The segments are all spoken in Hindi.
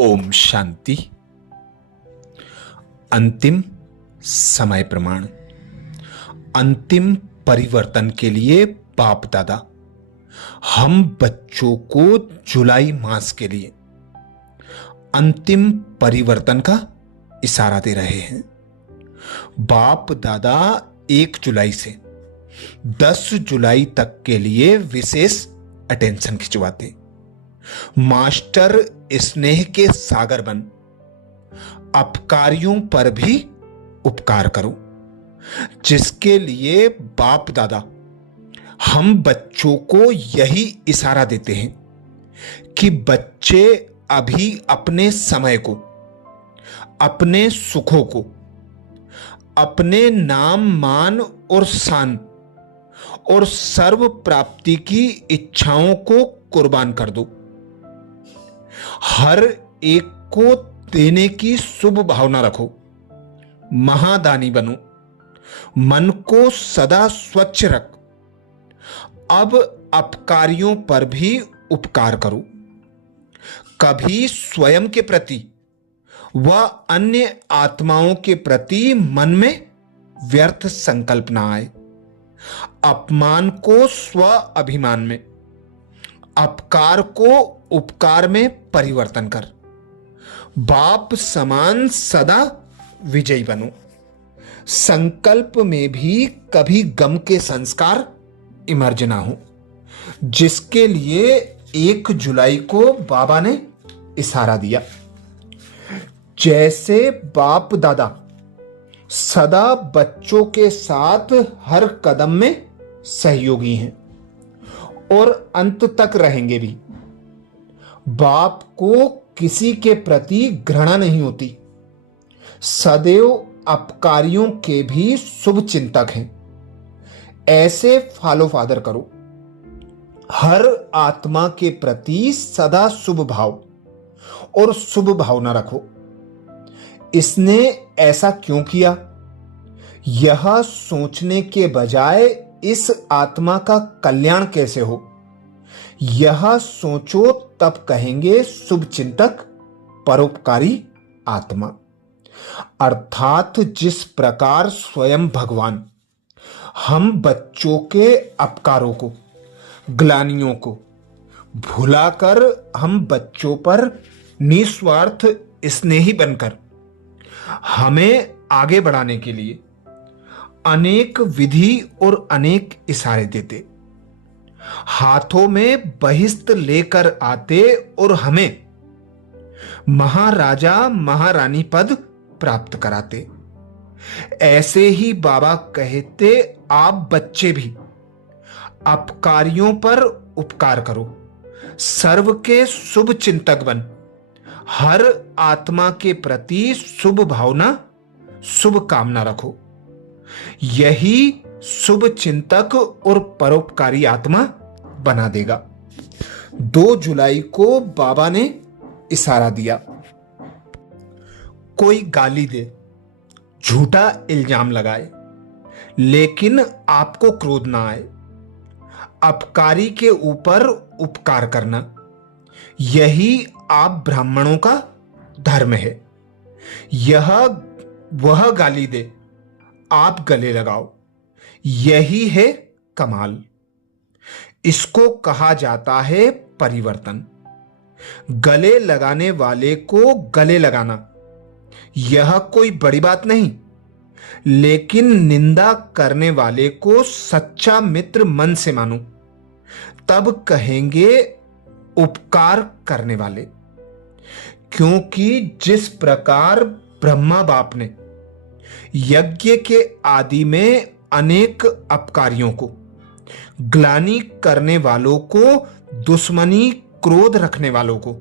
ओम शांति। अंतिम समय प्रमाण। अंतिम परिवर्तन के लिए बाप दादा हम बच्चों को जुलाई मास के लिए अंतिम परिवर्तन का इशारा दे रहे हैं। बाप दादा 1 जुलाई से 10 जुलाई तक के लिए विशेष अटेंशन खिंचवाते। मास्टर स्नेह के सागर बन अपकारियों पर भी उपकार करो, जिसके लिए बाप दादा हम बच्चों को यही इशारा देते हैं कि बच्चे अभी अपने समय को, अपने सुखों को, अपने नाम मान और शान और सर्व प्राप्ति की इच्छाओं को कुर्बान कर दो। हर एक को देने की शुभ भावना रखो। महादानी बनो। मन को सदा स्वच्छ रख। अब अपकारियों पर भी उपकार करो। कभी स्वयं के प्रति व अन्य आत्माओं के प्रति मन में व्यर्थ संकल्प ना आए। अपमान को स्व अभिमान में, अपकार को उपकार में परिवर्तन कर। बाप समान सदा विजयी बनो। संकल्प में भी कभी गम के संस्कार इमर्ज ना हो, जिसके लिए 1 जुलाई को बाबा ने इशारा दिया। जैसे बाप दादा सदा बच्चों के साथ हर कदम में सहयोगी हैं और अंत तक रहेंगे भी। बाप को किसी के प्रति घृणा नहीं होती। सदैव अपकारियों के भी शुभ चिंतक हैं। ऐसे फॉलो फादर करो। हर आत्मा के प्रति सदा शुभ भाव और शुभ भावना रखो। इसने ऐसा क्यों किया, यह सोचने के बजाय इस आत्मा का कल्याण कैसे हो, यह सोचो, तब कहेंगे शुभ चिंतक, परोपकारी आत्मा। अर्थात जिस प्रकार स्वयं भगवान हम बच्चों के अपकारों को, ग्लानियों को भुलाकर हम बच्चों पर निस्वार्थ स्नेही बनकर हमें आगे बढ़ाने के लिए अनेक विधि और अनेक इशारे देते, हाथों में बहिष्त लेकर आते और हमें महाराजा महारानी पद प्राप्त कराते। ऐसे ही बाबा कहते, आप बच्चे भी अपकारियों पर उपकार करो, सर्व के शुभ चिंतक बन, हर आत्मा के प्रति शुभ भावना, शुभ कामना रखो। यही शुभ चिंतक और परोपकारी आत्मा बना देगा। 2 जुलाई को बाबा ने इशारा दिया। कोई गाली दे, झूठा इल्जाम लगाए, लेकिन आपको क्रोध ना आए। अपकारी के ऊपर उपकार करना, यही आप ब्राह्मणों का धर्म है। यह वह गाली दे, आप गले लगाओ, यही है कमाल। इसको कहा जाता है परिवर्तन। गले लगाने वाले को गले लगाना यह कोई बड़ी बात नहीं, लेकिन निंदा करने वाले को सच्चा मित्र मन से मानो, तब कहेंगे उपकार करने वाले। क्योंकि जिस प्रकार ब्रह्मा बाप ने यज्ञ के आदि में अनेक अपकारियों को, ग्लानि करने वालों को, दुश्मनी क्रोध रखने वालों को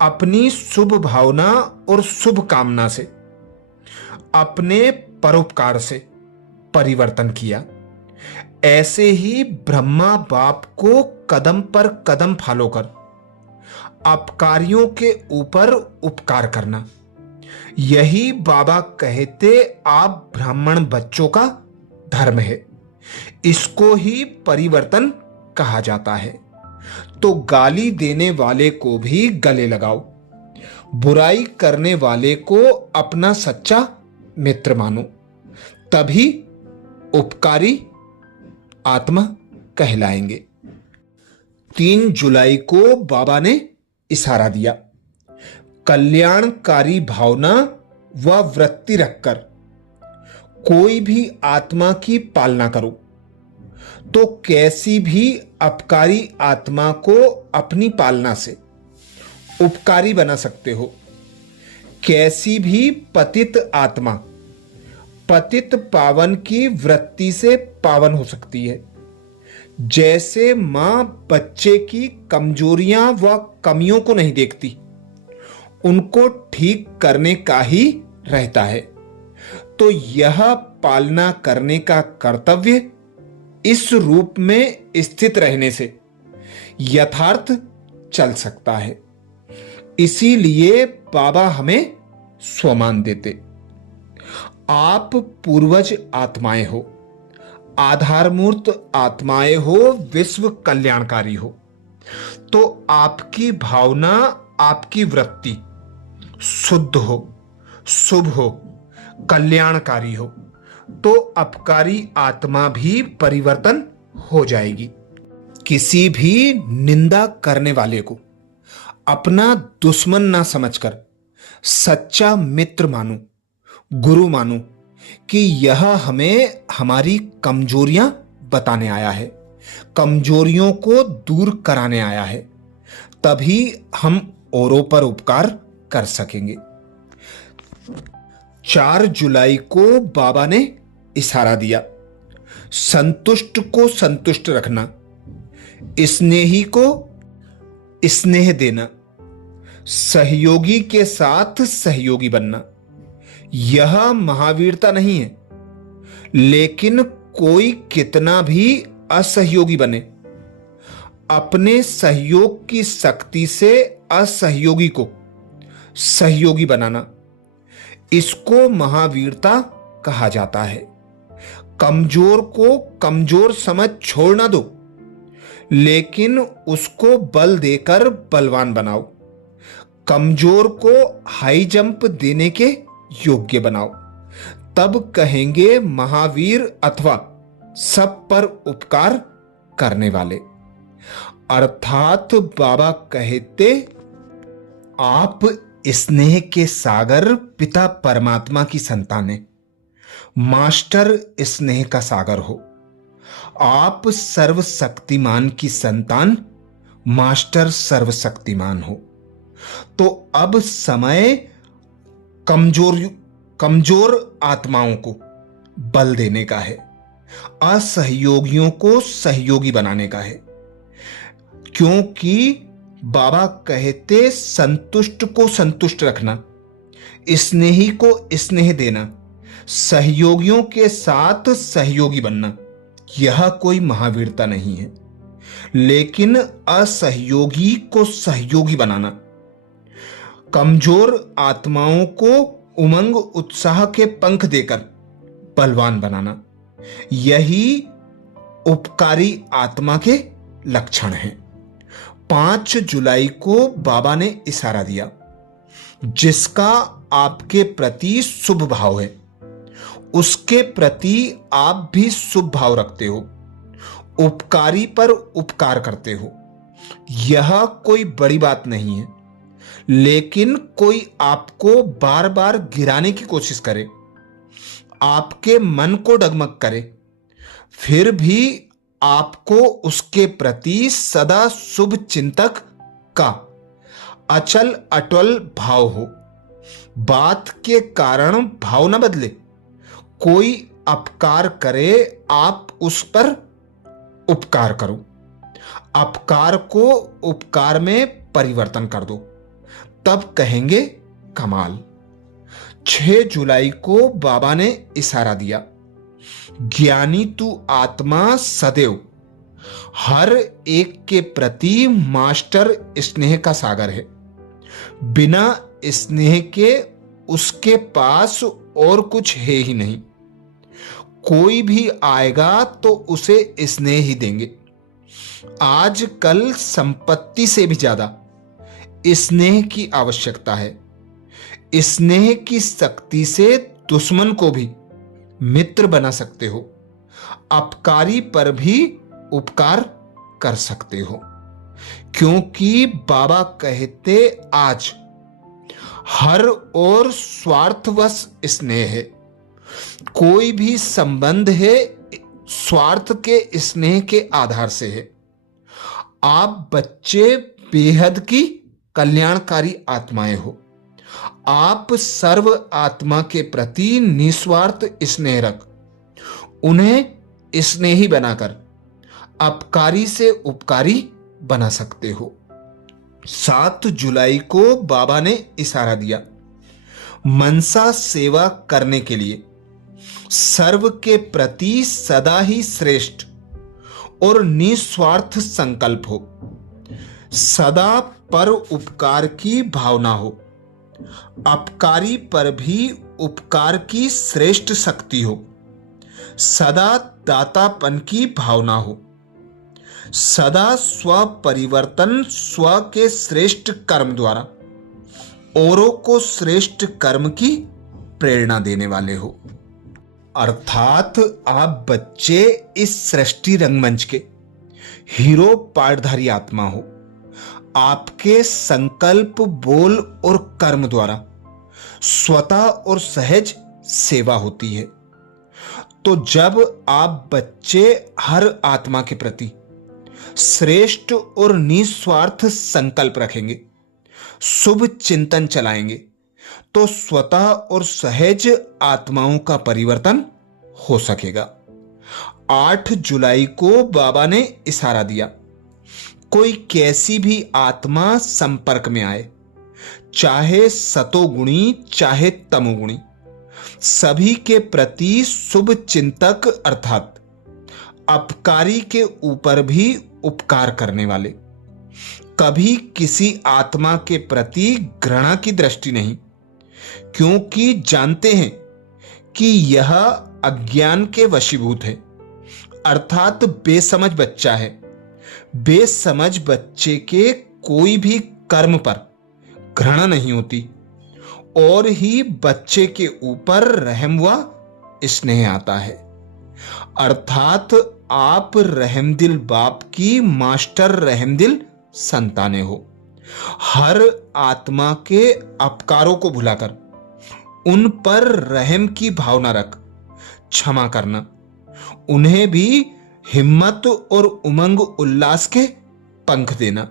अपनी शुभ भावना और शुभ कामना से, अपने परोपकार से परिवर्तन किया, ऐसे ही ब्रह्मा बाप को कदम पर कदम फॉलो कर अपकारियों के ऊपर उपकार करना, यही बाबा कहते आप ब्राह्मण बच्चों का धर्म है। इसको ही परिवर्तन कहा जाता है। तो गाली देने वाले को भी गले लगाओ, बुराई करने वाले को अपना सच्चा मित्र मानो, तभी उपकारी आत्मा कहलाएंगे। 3 जुलाई को बाबा ने इशारा दिया, कल्याणकारी भावना व वृत्ति रखकर कोई भी आत्मा की पालना करो तो कैसी भी अपकारी आत्मा को अपनी पालना से उपकारी बना सकते हो। कैसी भी पतित आत्मा पतित पावन की वृत्ति से पावन हो सकती है। जैसे मां बच्चे की कमजोरियां व कमियों को नहीं देखती, उनको ठीक करने का ही रहता है, तो यह पालना करने का कर्तव्य इस रूप में स्थित रहने से यथार्थ चल सकता है। इसीलिए बाबा हमें स्वमान देते। आप पूर्वज आत्माएं हो, आधारमूर्त आत्माएं हो, विश्व कल्याणकारी हो, तो आपकी भावना, आपकी वृत्ति शुद्ध हो, शुभ हो, कल्याणकारी हो, तो अपकारी आत्मा भी परिवर्तन हो जाएगी। किसी भी निंदा करने वाले को अपना दुश्मन ना समझकर सच्चा मित्र मानो, गुरु मानो कि यह हमें हमारी कमजोरियां बताने आया है, कमजोरियों को दूर कराने आया है, तभी हम औरों पर उपकार कर सकेंगे। 4 जुलाई को बाबा ने इशारा दिया, संतुष्ट को संतुष्ट रखना, स्नेही को स्नेह देना, सहयोगी के साथ सहयोगी बनना। यह महावीरता नहीं है, लेकिन कोई कितना भी असहयोगी बने, अपने सहयोग की शक्ति से असहयोगी को सहयोगी बनाना, इसको महावीरता कहा जाता है। कमजोर को कमजोर समझ छोड़ ना दो, लेकिन उसको बल देकर बलवान बनाओ। कमजोर को हाई जंप देने के योग्य बनाओ, तब कहेंगे महावीर अथवा सब पर उपकार करने वाले। अर्थात बाबा कहते, आप स्नेह के सागर पिता परमात्मा की संतान है, मास्टर स्नेह का सागर हो। आप सर्वशक्तिमान की संतान, मास्टर सर्वशक्तिमान हो। तो अब समय कमजोर आत्माओं को बल देने का है, असहयोगियों को सहयोगी बनाने का है। क्योंकि बाबा कहते, संतुष्ट को संतुष्ट रखना, स्नेही को स्नेह देना, सहयोगियों के साथ सहयोगी बनना, यह कोई महावीरता नहीं है, लेकिन असहयोगी को सहयोगी बनाना, कमजोर आत्माओं को उमंग उत्साह के पंख देकर बलवान बनाना, यही उपकारी आत्मा के लक्षण हैं। 5 जुलाई को बाबा ने इशारा दिया, जिसका आपके प्रति शुभ भाव है, उसके प्रति आप भी शुभ भाव रखते हो, उपकारी पर उपकार करते हो। यह कोई बड़ी बात नहीं है, लेकिन कोई आपको बार बार गिराने की कोशिश करे, आपके मन को डगमग करे, फिर भी आपको उसके प्रति सदा शुभ चिंतक का अचल अटल भाव हो। बात के कारण भाव न बदले, कोई अपकार करे, आप उस पर उपकार करो, अपकार को उपकार में परिवर्तन कर दो, तब कहेंगे कमाल। 6 जुलाई को बाबा ने इशारा दिया, ज्ञानी तू आत्मा सदैव हर एक के प्रति मास्टर स्नेह का सागर है। बिना स्नेह के उसके पास और कुछ है ही नहीं। कोई भी आएगा तो उसे स्नेह ही देंगे। आजकल संपत्ति से भी ज्यादा स्नेह की आवश्यकता है। स्नेह की शक्ति से दुश्मन को भी मित्र बना सकते हो, अपकारी पर भी उपकार कर सकते हो। क्योंकि बाबा कहते आज हर ओर स्वार्थवश स्नेह है। कोई भी संबंध है स्वार्थ के स्नेह के आधार से है। आप बच्चे बेहद की कल्याणकारी आत्माएं हो। आप सर्व आत्मा के प्रति निस्वार्थ स्नेह रख उन्हें स्नेही बनाकर अपकारी से उपकारी बना सकते हो। 7 जुलाई को बाबा ने इशारा दिया, मनसा सेवा करने के लिए सर्व के प्रति सदा ही श्रेष्ठ और निस्वार्थ संकल्प हो, सदा पर उपकार की भावना हो, अपकारी पर भी उपकार की श्रेष्ठ शक्ति हो, सदा दातापन की भावना हो, सदा स्व परिवर्तन स्व के श्रेष्ठ कर्म द्वारा औरों को श्रेष्ठ कर्म की प्रेरणा देने वाले हो। अर्थात आप बच्चे इस सृष्टि रंगमंच के हीरो पाठधारी आत्मा हो। आपके संकल्प, बोल और कर्म द्वारा स्वतः और सहज सेवा होती है। तो जब आप बच्चे हर आत्मा के प्रति श्रेष्ठ और निस्वार्थ संकल्प रखेंगे, शुभ चिंतन चलाएंगे, तो स्वतः और सहज आत्माओं का परिवर्तन हो सकेगा। 8 जुलाई को बाबा ने इशारा दिया, कोई कैसी भी आत्मा संपर्क में आए, चाहे सतोगुणी चाहे तमोगुणी, सभी के प्रति शुभ चिंतक अर्थात अपकारी के ऊपर भी उपकार करने वाले, कभी किसी आत्मा के प्रति घृणा की दृष्टि नहीं, क्योंकि जानते हैं कि यह अज्ञान के वशीभूत है, अर्थात बेसमझ बच्चा है। बेसमझ बच्चे के कोई भी कर्म पर घृणा नहीं होती और ही बच्चे के ऊपर रहम व स्नेह आता है। अर्थात आप रहमदिल बाप की मास्टर रहमदिल संतानें हो। हर आत्मा के अपकारों को भुलाकर उन पर रहम की भावना रख क्षमा करना, उन्हें भी हिम्मत और उमंग उल्लास के पंख देना,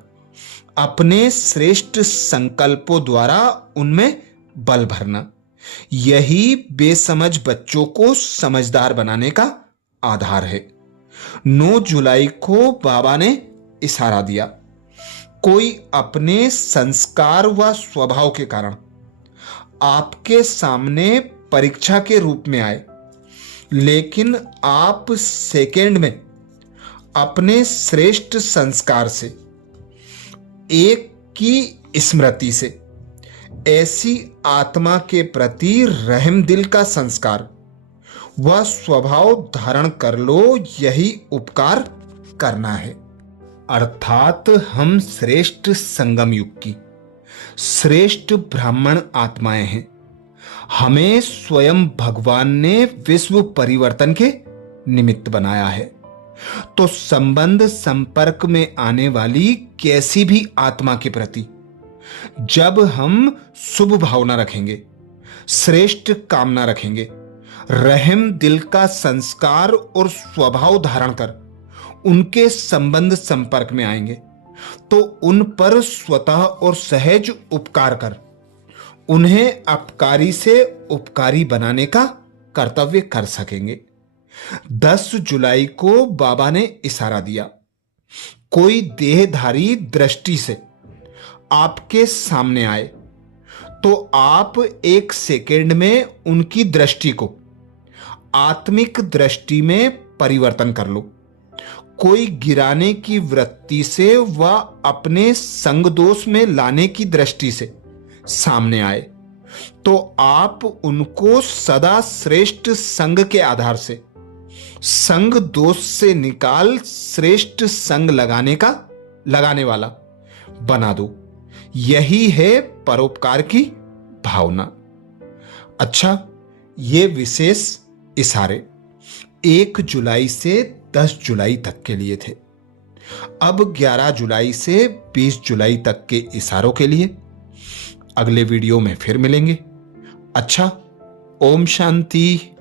अपने श्रेष्ठ संकल्पों द्वारा उनमें बल भरना, यही बेसमझ बच्चों को समझदार बनाने का आधार है। 9 जुलाई को बाबा ने इशारा दिया, कोई अपने संस्कार व स्वभाव के कारण आपके सामने परीक्षा के रूप में आए, लेकिन आप सेकंड में अपने श्रेष्ठ संस्कार से, एक की स्मृति से ऐसी आत्मा के प्रति रहम दिल का संस्कार वह स्वभाव धारण कर लो, यही उपकार करना है। अर्थात हम श्रेष्ठ संगम युग की श्रेष्ठ ब्राह्मण आत्माएं हैं। हमें स्वयं भगवान ने विश्व परिवर्तन के निमित्त बनाया है। तो संबंध संपर्क में आने वाली कैसी भी आत्मा के प्रति जब हम शुभ भावना रखेंगे, श्रेष्ठ कामना रखेंगे, रहम दिल का संस्कार और स्वभाव धारण कर उनके संबंध संपर्क में आएंगे, तो उन पर स्वतः और सहज उपकार कर उन्हें अपकारी से उपकारी बनाने का कर्तव्य कर सकेंगे। 10 जुलाई को बाबा ने इशारा दिया, कोई देहधारी दृष्टि से आपके सामने आए तो आप एक सेकंड में उनकी दृष्टि को आत्मिक दृष्टि में परिवर्तन कर लो। कोई गिराने की वृत्ति से व अपने संग दोष में लाने की दृष्टि से सामने आए तो आप उनको सदा श्रेष्ठ संग के आधार से संग दोष से निकाल श्रेष्ठ संग लगाने वाला बना दो। यही है परोपकार की भावना। अच्छा, ये विशेष इशारे 1 जुलाई से 10 जुलाई तक के लिए थे। अब 11 जुलाई से 20 जुलाई तक के इशारों के लिए अगले वीडियो में फिर मिलेंगे। अच्छा, ओम शांति।